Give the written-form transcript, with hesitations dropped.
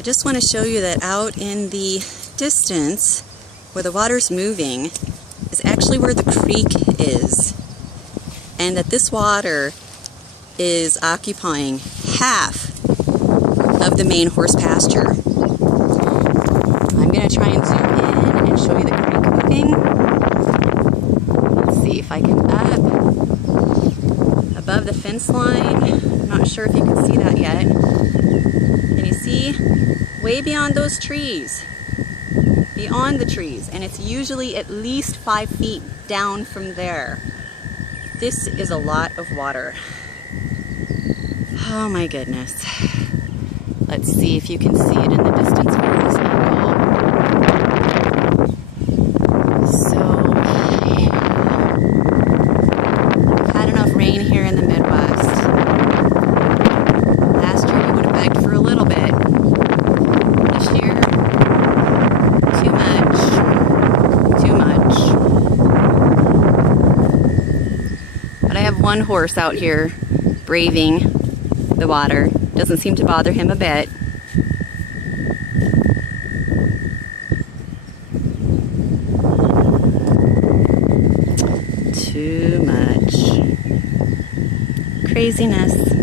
I just want to show you that out in the distance where the water's moving is actually where the creek is, and that this water is occupying half of the main horse pasture. I'm going to try and zoom in and show you the creek moving. Let's see if I can up above the fence line. I'm not sure if you can see that yet. Can you see? Way beyond those trees. Beyond the trees. And it's usually at least 5 feet down from there. This is a lot of water. Oh my goodness. Let's see if you can see it in the distance from this angle. So, we've had enough rain here in the Midwest. Last year we would have begged for a little bit. This year, too much. Too much. But I have one horse out here braving the water. Doesn't seem to bother him a bit. Too much craziness.